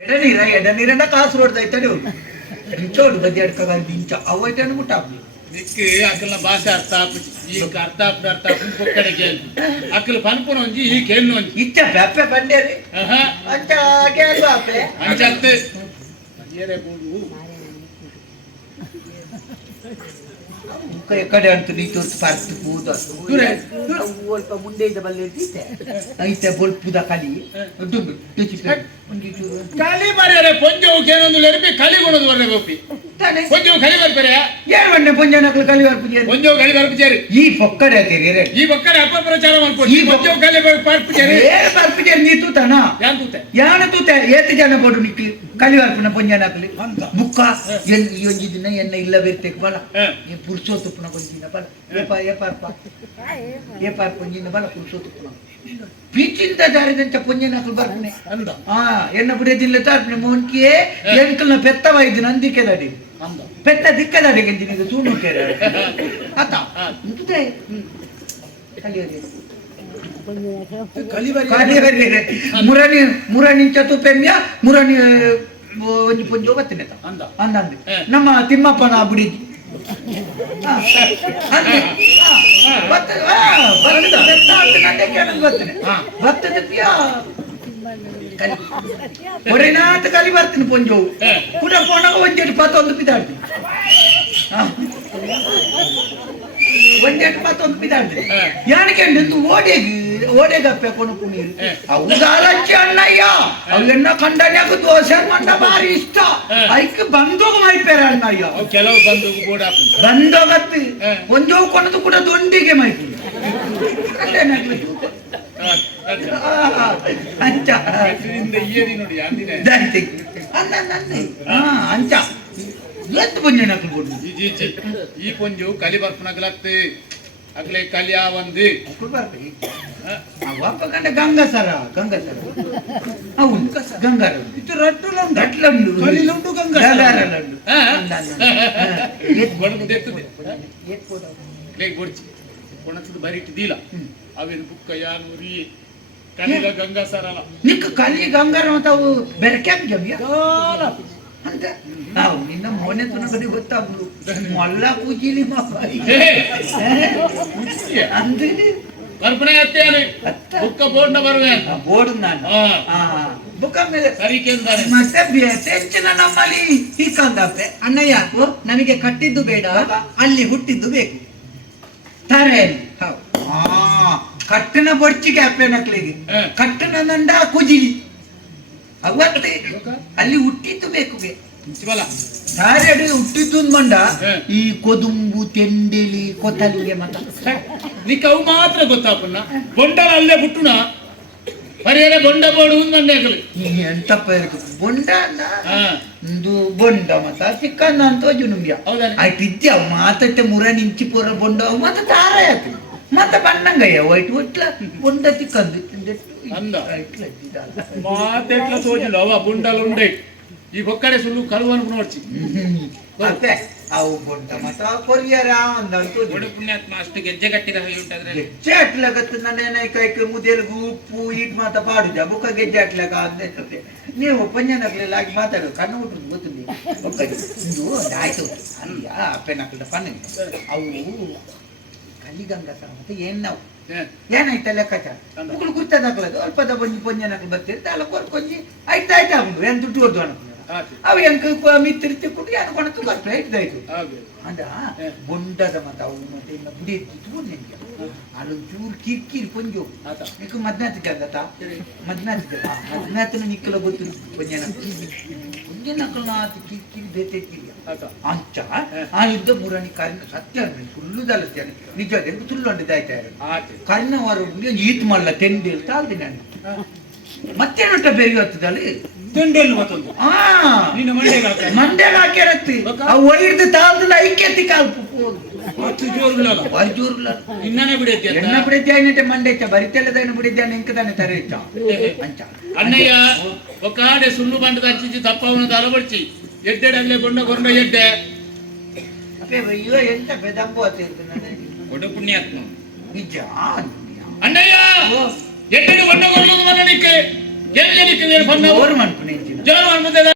ಎಡನೀರನ್ನ ಕಾಸು ರೋಡ್ದೈತಾನೆ ಇಂಚೋಡು ಬದಿ ಅಡ್ಕಾಗ ಇಂಚ ಅವೈತೆ ಅನ್ಬಿಟ್ಟ ನಿಕ್ಕೆ ಅಕ್ಕಲ ಭಾಷೆ ಅರ್ಥ ಆಪುಜಿ ಈ ಅರ್ಥ ಆಪುನ ಪೊಕ್ಕಡೆಗೆ ಅಕ್ಕಲ ಪನ್ಪುನ ಒಂಜಿ ಈ ಕೇನ್ನು ಒಂಜಿ ಇಚ್ಚ ಬೆಪ್ಪೆ ಬಂಡೇರಿ ಅಂಚ ಕೇಳು ಅಪ್ಪೆ ಅಂಚತ್ತೆ ಏರೆ ಬೋಡು ಕಡೆ ಅಂತೂ ನೀ ತೋರ್ತು ಪಾರ್ತು ಕೂದ ಸ್ವಲ್ಪ ಮುಂದೆ ಇದ್ದ ಬಲ್ಲೆ ಇರ್ತಿತ್ತೆ ಐತೆ ಬೊಲ್ಪುದ ಕಲಿ ಕಲಿ ಬರೆಯರೆ ಪೊಂಜವು ಕೇನೊಂದು ಲೆರಪಿ ಕಲಿ ಗುಣದು ಬರ್ರೆ ಗೋಪಿ ಪೊಂಜವು ಕಲಿ ಬರ್ಬರೆ ಏನ್ ಬಣ್ಣೆ ಪೊಂಜನಕಲು ಕಲಿ ಬರ್ಪುಜೇರಿ ಪೊಂಜವು ಕಲಿ ಬರ್ಪುಜೇರಿ ಈ ಪೊಕ್ಕಡೆ ಅದೇರಿ ಈ ಪೊಕ್ಕಡೆ ಅಪಪ್ರಚಾರ ಮಾಡ್ಕೊ ಈ ಪೊಂಜವು ಕಲಿ ಬರ್ಪುಜೇರಿ ಏನ್ ಬರ್ಪುಜೇರಿ ನೀ ತೂತನ ಯಾನ್ ತೂತೆ ಯಾನ ತೂತೆ ಏತ್ ಜನ ಬೋಡು ನಿಕ್ಕಿ ಕಲಿ ಬರ್ಪುನ ಪೊಂಜನಕಲಿ ಬುಕ್ಕ ಈ ಒಂಜಿ ದಿನ ಎನ್ನ ಇಲ್ಲ ಬೇರ್ತೆಕ್ ಬಲ ಈ ಪುರುಷೋತ್ತಪ್ಪನ ಕೊಂಜಿನ ಬಲ ಏಪಾರ್ ಕೊಂಜಿನ ಬಲ ಪುರುಷೋತ್ತಪ್ಪನ ಪೀಚಿಂದ ಜಾರಿದಂತ ಪೊಂಜನಕಲು ಬರ್ಪುನೆ ಅಂದ ಎನ್ನ ಬುಡದಿಲ್ಲ ತಾರ್ಪನೆ ಮೋನ್ಕಿಯೇ ಎಂಕಲ್ನ ಪೆತ್ತವ ಇದ್ದು ನಂದಿಕೆ ದಾಡಿ ಪೆತ್ತ ದಿಕ್ಕ ದಾಡಿ ಗಂಜಿನಿಗೆ ಸೂನು ಕೇರ ಆತ ಇಂತದೆ ಮುರನಿ ಮುರನಿ ಚತುಪೆಮ್ಯ ಮುರನಿ ಒಂಜಿ ಪೊಂಜಿ ಬತ್ತಿನ ಅಂದಂದೆ ನಮ್ಮ ತಿಮ್ಮಪ್ಪನ ಬುಡಿದಿ ಒಡೆನಾಥ ಕಲಿ ಬರ್ತೀನಿ ಪೊಂಜವು ಕೂಡ ಪೊಣಗ ಒಂಜೆಟ್ಟು ಪತ್ತೊಂದು ಪಿದಾಡ್ತಿ ಒಂಜೆಟ್ಟು ಪತ್ತೊಂದು ಪಿದಾಡ್ತಿ ಯಾನಕ್ಕೆ ಓಡೆಗಪ್ಪೆ ಕೊಣಕು ನೀರು ಅವು ಗಾಲಚ್ಚಿ ಅಣ್ಣಯ್ಯ ಅವು ಎನ್ನ ಕಂಡನ್ಯಾಗ ದೋಸೆ ಮಂಡ ಬಾರಿ ಇಷ್ಟ ಐಕ್ ಬಂದೋಗ ಮೈಪೇರ ಅಣ್ಣಯ್ಯ ಕೆಲವು ಬಂದೋಗತ್ತಿ ಒಂಜೋವು ಕೊಣದು ಕೂಡ ದೊಂಡಿಗೆ ಮೈಪು ಅಂಚ ಅಂಚ ಎತ್ತು ಪೊಂಜನಕಲು ಕೊಡು ಈ ಪೊಂಜು ಕಲಿ ಬರ್ಪನಗಲತ್ತೆ ಅಗ್ಲೆ ಕಲಿಯಾ ಒಂದು ಅಪ್ಪ ಕಂಡ ಗಂಗಸರ అవును గంగార ఇది రట్లండు కలిలుండు గంగారలండు గొడకు దెత్తుది లే గొడ్చి కొనచుడు బరిటి దీల అవేను బుక్క యానూరి కలిల గంగాసరల నిక్ కలి గంగార ಅಂತಾವು ಬೆರಕ್ಯಾಕ್ ಜಮಿಯಾ ಅಂತ ನಾವು ನಿನ್ನ ಮೋನೆ ತುನಗಡಿ ಗೊತ್ತಾಗ್ಲು ಮಲ್ಲ ಕೂಜಿಲಿ ಮಾಪಾಯಿ ಅಂದ್ರೆ ಕಲ್ಪನೆ ಅತ್ತೇನೆ ಬುಕ್ಕ ಬೋರ್ಡ್ನ ಬರುವೆ ಬೋರ್ಡ್ ನಾನು ಬುಕ್ಕ ಮೇಲೆ ಸರಿಕೆಂದಾನೆ ಮತ್ತೆ ಟೆನ್ಷನ್ ನಮ್ಮಲ್ಲಿ ಹೀಕಂದಪ್ಪೆ ಅಣ್ಣಯ್ಯ ನಮಗೆ ಕಟ್ಟಿದ್ದು ಬೇಡ ಅಲ್ಲಿ ಹುಟ್ಟಿದ್ದು ಬೇಕು ತಾರೆ ಕಟ್ಟನ ಬೊಚ್ಚಿಗೆ ಅಪ್ಪೆ ನಕ್ಲಿಗೆ ಕಟ್ಟನ ನಂಡ ಕುಜಿಲಿ ಅವತ್ತೆ ಅಲ್ಲಿ ಹುಟ್ಟಿದ್ದು ಬೇಕು ಧಾರೆಡು ಹುಟ್ಟಿದ್ದು ಮಂಡ ಈ ಕೊದುಂಬು ತೆಂಡಿಲಿ ಕೊತ್ತಲಿಗೆ ಮತ ನಿಕ್ಕ ಅವು ಮಾತ್ರ ಗೊತ್ತಾಪನ್ನ ಬೊಂಡಲ ಅಲ್ಲೇ ಬಿಟ್ಟುನ ಪರಿಯರೆ ಬೊಂಡ ಬೋಡು ಮಂಡ್ಯಾಗಲಿ ಎಂತಪ್ಪ ಬೊಂಡ ಒಂದು ಬೊಂಡ ಮತ ಚಿಕ್ಕನ್ನ ಅಂತ ಜುನುಮ್ಯ ಆಯ್ತು ಇದ್ಯ ಮಾತತ್ತೆ ಮುರನಿಂಚಿ ಪೂರ ಬೊಂಡ ಮತ ತಾರೆ ಆಯ್ತು ಮತ ಬಣ್ಣಂಗಯ್ಯ ವೈಟ್ ಒಟ್ಲ ಬೊಂಡ ಚಿಕ್ಕಂದು ಅಂದ ಮಾತೆಟ್ಲ ತೋಜಿಲ್ಲ ಅವ ಬುಂಡಲು ಉಂಡೆ ಈ ಬೊಕ್ಕಡೆ ಸುಳ್ಳು ಕಳುವನು ನೋಡ್ಚಿ ಮತ್ತೆ ಅವು ಬೊಂಡ ಮತ ಕೊರಿಯರ ಅಂದಂತೂ ದೊಡ್ಡ ಪುಣ್ಯಾತ್ಮ ಅಷ್ಟು ಗೆಜ್ಜೆ ಕಟ್ಟಿದ ಹಾಗೆ ಉಂಟಾದ್ರೆ ಗೆಜ್ಜೆ ಅಟ್ಲಗತ್ತು ನನ್ನ ಕೈಗೆ ಮುದೆಲ್ಗು ಉಪ್ಪು ಈಟ್ ಮಾತ ಪಾಡುಜ ಬುಕ್ಕ ಗೆಜ್ಜೆ ಅಟ್ಲಗ ಅಂದೈತೆ ನೀವು ಪಂಜನಕ್ಲೆಲ್ಲ ಆಗಿ ಮಾತಾಡೋದು ಕಣ್ಣು ಹುಟ್ಟು ಗೊತ್ತಿಲ್ಲ ಬೊಕ್ಕ ಆಯ್ತು ಅಲ್ಲ ಅಪ್ಪೆನಕ್ಲ ಪನ್ನ ಅವು ಕಲಿಗಂಗಸರ ಮತ್ತೆ ಏನ್ ನಾವು ಏನಾಯ್ತ ಲೆಕ್ಕಾಚಾರ ಮಕ್ಕಳು ಗುರ್ತದಾಗ್ಲದು ಅಲ್ಪದ ಬಂಜಿ ಪೊಂಜನಕ್ಲು ಬರ್ತಿರ್ತೆ ಅಲ್ಲ ಕೊರ್ಕೊಂಜಿ ಆಯ್ತಾ ಉಂಟು ಏನ್ ದುಡ್ಡು ಹೊಡ್ದು ಅನ್ಕೊಂಡು ಅವು ಎಂಕ ಮಿತ್ತಿರ್ತಿ ಕೊಟ್ಟು ಏನು ಕೊಣತು ಬರ್ತಾ ಇದ್ದಾಯ್ತು ಅಂದ ಬೊಂಡದ ಮತ ಅವು ಮತ್ತೆ ಇನ್ನ ಬುಡಿ ಎತ್ತಿತ್ತು ನೆಂಜ ಅಲ್ಲೊಂದು ಚೂರು ಕಿರ್ಕಿರಿ ಪೊಂಜು ನಿಕ್ಕು ಮದ್ನಾತಿಗೆ ಅಂದತ ಮದ್ನಾತಿನ ನಿಕ್ಕಲ ಗೊತ್ತು ಪೊಂಜನಕ್ಲನ ಕಿರ್ಕಿರಿ ಬೇತೆತ್ತಿರಿ ಅಂಚ ಆ ಯುದ್ಧ ಮೂರನಿ ಕಾರಿನ ಸತ್ಯ ಫುಲ್ಲು ದಲಸ್ಯಾನೆ ನಿಜ ತುಳ್ಳು ಅಂಡಿದಾಯ್ತಾ ಕರ್ಣ ವಾರ ಈತ್ ಮಲ್ಲ ತೆಂಡಿ ಅಂತ ಅಲ್ದಿ ನಾನು ಮತ್ತೇನೊಟ್ಟ ಬೆರೆಯುತ್ತದಲ್ಲಿ ತೆಂಡೆಲ್ ಮತ್ತೊಂದು ಮಂಡ್ಯಾಗ ಹಾಕ್ಯಾರತ್ತಿ ಅವು ಒಯ್ದು ತಾಳ್ದು ಐಕ್ಯತಿ ಕಾಲ್ಪು ಇನ್ನನೇ ಬಿಡಿದ್ದೆ ಎನ್ನ ಬಿಡಿದ್ದೆ ಮಂಡ್ಯ ಬರಿತೆಲ್ಲದೇನು ಬಿಡಿದ್ದೆ ಎಂಕದಾನೆ ತರ ಇಚ್ಚ ಅಂಚ ಅಣ್ಣಯ್ಯ ಒಕ್ಕಾಡೆ ಸುಳ್ಳು ಬಂಡದ ಹಚ್ಚಿ ತಪ್ಪವನ ತಲಬಡ್ಚಿ ಎಡ್ಡೆಡಲ್ಲೇ ಬೊಂಡ ಗೊಂಡ ಎಡ್ಡೆ ಅಯ್ಯೋ ಎಂತ ಬೆದಂಬು ಅಂತ ಕೊಡ ಪುಣ್ಯಾತ್ಮ ನಿಜ ಅಣ್ಣಯ್ಯ ಎಡ್ಡೆಡು ಬೊಂಡ ಗೊಂಡ ಮನನಿಕ್ಕೆ ಎಲ್ಲಿ ಬಣ್ಣ ಓರ್ ಮಾಡ್ಕೊಂಡು ಜೋರು ಮಾಡ್ಬೋದು